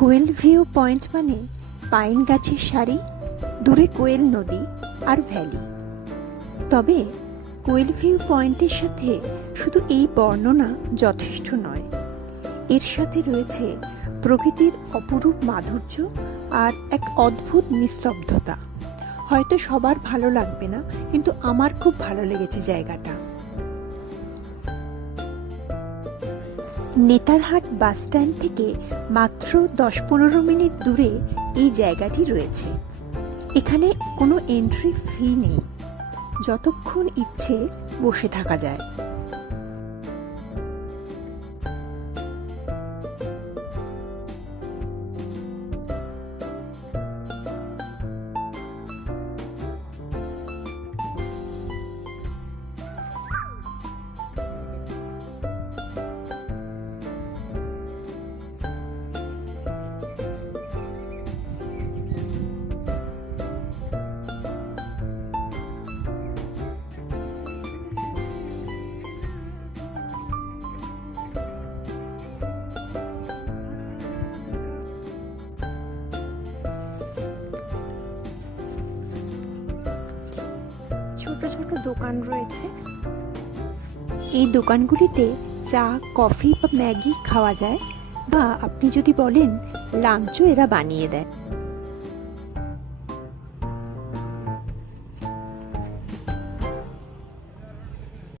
কোয়েল view point মানে pine গাছের সারি, দূরে কোয়েল নদী আর ভ্যালি। তবে কোয়েল ভিউ পয়েন্টের সাথে শুধু এই বর্ণনা যথেষ্ট নয়, এর সাথে রয়েছে প্রকৃতির অপরূপ মাধুর্য আর এক অদ্ভুত নিস্তব্ধতা। হয়তো সবার ভালো লাগবে না, কিন্তু আমার খুব ভালো লেগেছে জায়গাটা। নেতারহাট বাসস্ট্যান্ড থেকে মাত্র 10-15 মিনিট দূরে এই জায়গাটি রয়েছে। এখানে কোনো এন্ট্রি ফি নেই, যতক্ষণ ইচ্ছে বসে থাকা যায়। ছোট ছোট দোকান রয়েছে। এই দোকানগুলিতে চা, কফি বা ম্যাগি খাওয়া যায়, বা আপনি যদি বলেন লাঞ্চও এরা বানিয়ে দেয়।